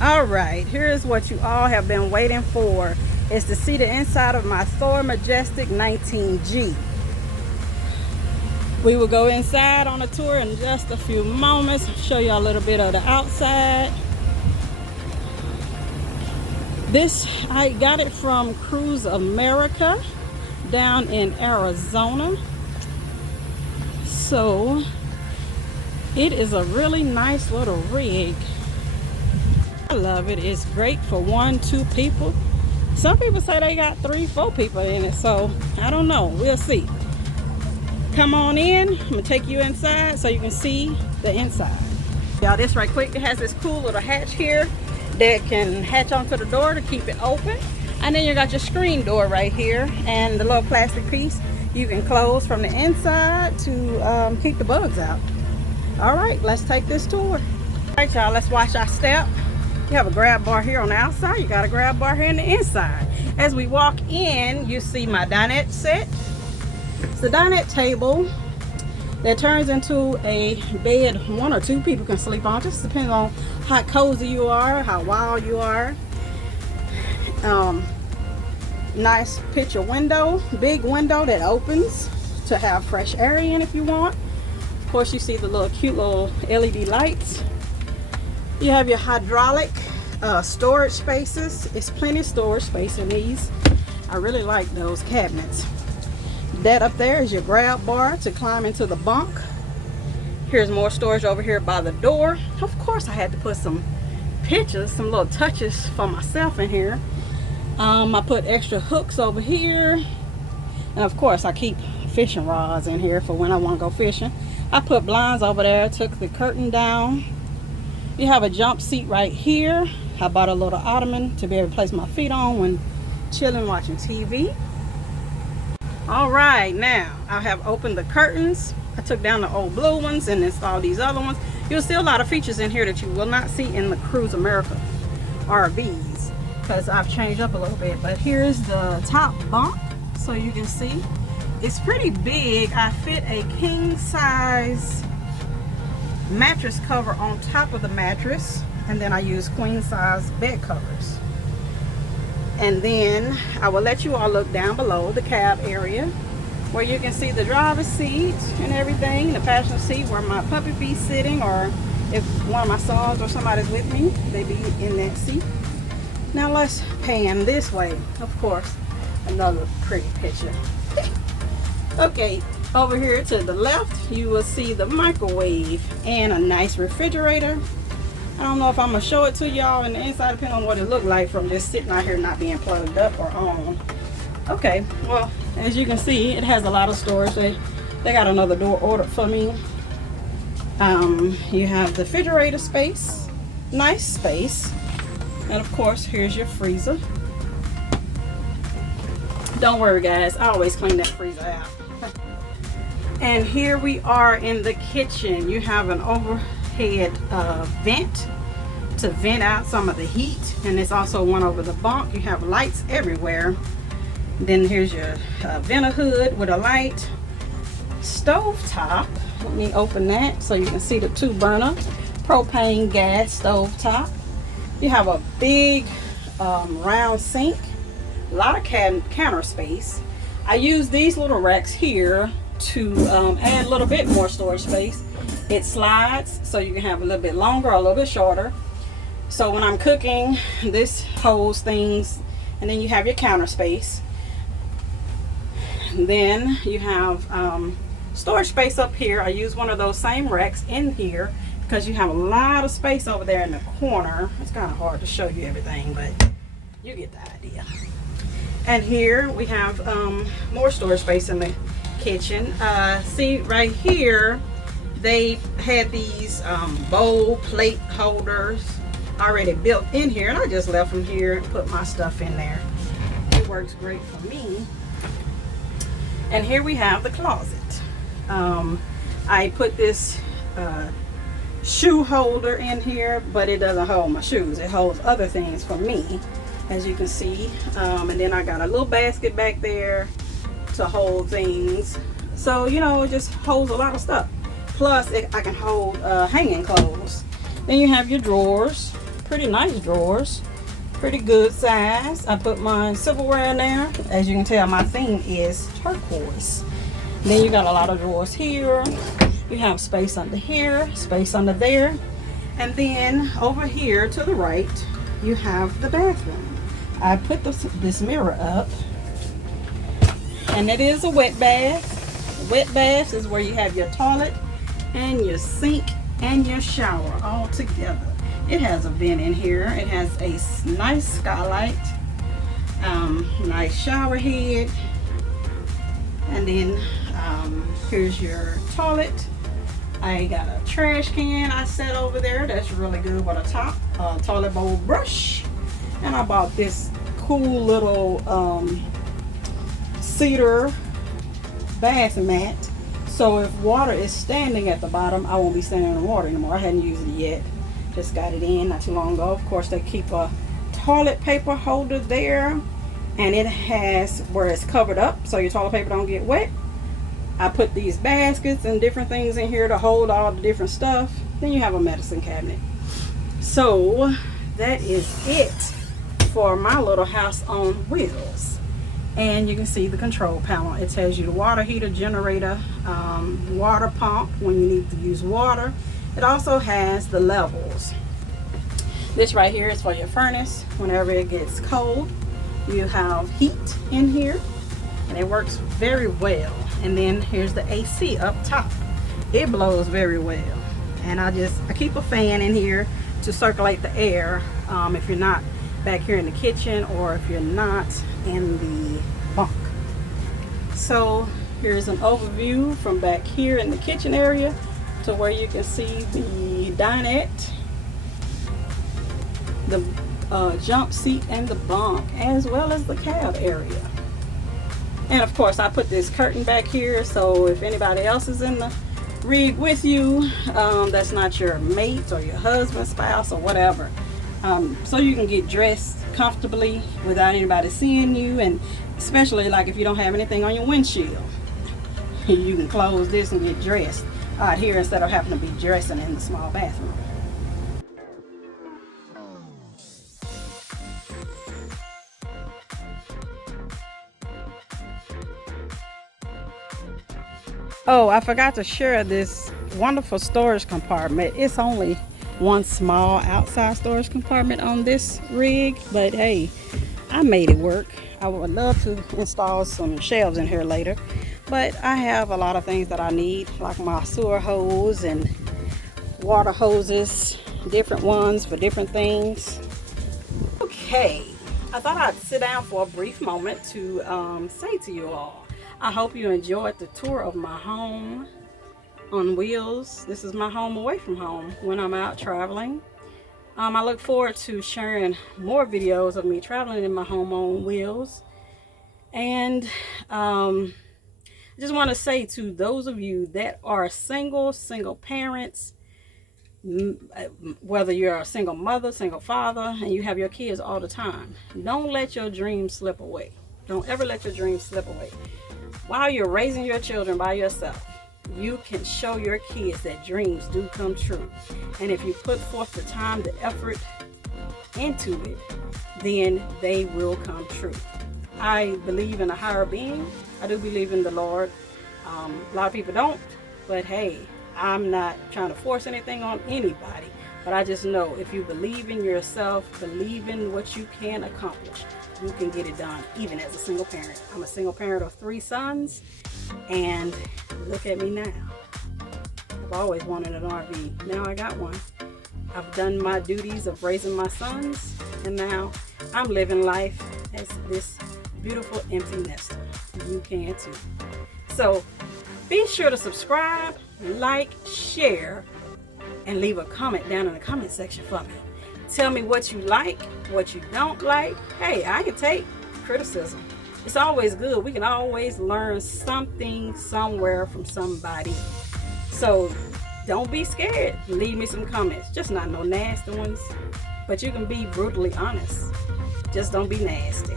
All right, here's what you all have been waiting for. Is to see the inside of my Thor Majestic 19g. We will go inside on a tour in just a few moments, show you a little bit of the outside. This, I got it from Cruise America down in Arizona. So it is a really nice little rig. I love it. It's great for 1-2 people. Some people say they got 3-4 people in it, so I don't know. We'll see. Come on in. I'm gonna take you inside so you can see the inside. Y'all, this right quick, it has this cool little hatch here that can hatch onto the door to keep it open. And then you got your screen door right here and the little plastic piece you can close from the inside to keep the bugs out. All right, let's take this tour. All right, y'all, let's watch our step. You have a grab bar here on the outside. You got a grab bar here in the inside. As we walk in, you see my dinette set. It's a dinette table that turns into a bed 1 or 2 people can sleep on. Just depends on how cozy you are, how wild you are. Nice picture window, big window that opens to have fresh air in if you want. Of course, you see the little cute little LED lights. You have your hydraulic storage spaces. It's plenty of storage space in these. I really like those cabinets. That up there is your grab bar to climb into the bunk. Here's more storage over here by the door. Of course, I had to put some pictures, some little touches for myself in here. I put extra hooks over here. And of course, I keep fishing rods in here for when I want to go fishing. I put blinds over there, took the curtain down. You have a jump seat right here. I bought a little ottoman to be able to place my feet on when chilling, watching TV. All right, now I have opened the curtains. I took down the old blue ones and installed these other ones. You'll see a lot of features in here that you will not see in the Cruise America RVs because I've changed up a little bit. But here's the top bunk, so you can see. It's pretty big. I fit a king size mattress cover on top of the mattress, and then I use queen size bed covers. And then I will let you all look down below the cab area where you can see the driver's seat and everything, the passenger seat where my puppy be sitting, or if one of my sons or somebody's with me, they be in that seat. Now let's pan this way. Of course, another pretty picture. Okay, over here to the left, you will see the microwave and a nice refrigerator. I don't know if I'm gonna show it to y'all in the inside, depending on what it looked like from just sitting out here not being plugged up or on. Okay, well, as you can see, it has a lot of storage. They got another door ordered for me. You have the refrigerator space, nice space, and of course, here's your freezer. Don't worry, guys, I always clean that freezer out. And here we are in the kitchen. You have an overhead vent to vent out some of the heat, and there's also one over the bunk. You have lights everywhere. Then here's your vent hood with a light. Stove top. Let me open that so you can see the 2-burner propane gas stove top. You have a big round sink, a lot of counter space. I use these little racks here to add a little bit more storage space. It slides so you can have a little bit longer or a little bit shorter. So when I'm cooking, this holds things, and then you have your counter space. And then you have storage space up here. I use one of those same racks in here because you have a lot of space over there in the corner. It's kind of hard to show you everything, but you get the idea. And here we have more storage space in the kitchen. See right here, they had these bowl plate holders already built in here, and I just left them here and put my stuff in there. It works great for me. And here we have the closet. I put this shoe holder in here, but it doesn't hold my shoes. It holds other things for me, as you can see. And then I got a little basket back there to hold things. So, you know, it just holds a lot of stuff. Plus, I can hold hanging clothes. Then you have your drawers. pretty nice drawers. Pretty good size. I put my silverware in there. As you can tell, my theme is turquoise. Then you got a lot of drawers here. You have space under here, space under there. And then over here to the right, you have the bathroom. I put this mirror up. And it is a wet bath. Wet bath is where you have your toilet and your sink and your shower all together. It has a vent in here. It has a nice skylight, nice shower head, and then here's your toilet. I got a trash can I set over there that's really good with a top toilet bowl brush, and I bought this cool little cedar bath mat, so if water is standing at the bottom, I won't be standing in the water anymore. I hadn't used it yet. Just got it in not too long ago. Of course, they keep a toilet paper holder there, and it has where it's covered up so your toilet paper don't get wet. I put these baskets and different things in here to hold all the different stuff. Then you have a medicine cabinet. So that is it for my little house on wheels. And you can see the control panel. It tells you the water heater, generator, water pump when you need to use water. It also has the levels. This right here is for your furnace. Whenever it gets cold, you have heat in here, and it works very well. And then here's the AC up top. It blows very well. And I keep a fan in here to circulate the air if you're not back here in the kitchen or if you're not in the bunk. So here's an overview from back here in the kitchen area to where you can see the dinette, the jump seat, and the bunk, as well as the cab area. And of course, I put this curtain back here, so if anybody else is in the rig with you, that's not your mate or your husband, spouse, or whatever, so you can get dressed comfortably without anybody seeing you. And especially like if you don't have anything on your windshield, you can close this and get dressed out here instead of having to be dressing in the small bathroom. Oh, I forgot to share this wonderful storage compartment. It's only one small outside storage compartment on this rig, but hey, I made it work. I would love to install some shelves in here later, but I have a lot of things that I need, like my sewer hose and water hoses, different ones for different things. Okay, I thought I'd sit down for a brief moment to say to you all, I hope you enjoyed the tour of my home on wheels. This is my home away from home when I'm out traveling. I look forward to sharing more videos of me traveling in my home on wheels. And I just want to say to those of you that are single parents, whether you're a single mother, single father, and you have your kids all the time, don't let your dreams slip away. Don't ever let your dreams slip away. While you're raising your children by yourself, you can show your kids that dreams do come true. And if you put forth the time, the effort into it, then they will come true. I believe in a higher being. I do believe in the Lord. A lot of people don't, but hey, I'm not trying to force anything on anybody. But I just know if you believe in yourself, believe in what you can accomplish, you can get it done, even as a single parent. I'm a single parent of 3 sons, and look at me now. I've always wanted an RV. Now I got one. I've done my duties of raising my sons, and now I'm living life as this beautiful empty nester. You can too. So be sure to subscribe, like, share, and leave a comment down in the comment section for me. Tell me what you like, what you don't like. Hey, I can take criticism. It's always good. We can always learn something somewhere from somebody. So don't be scared. Leave me some comments. Just not no nasty ones. But you can be brutally honest. Just don't be nasty.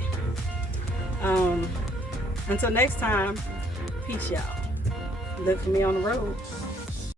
Until next time, peace, y'all. Look for me on the road.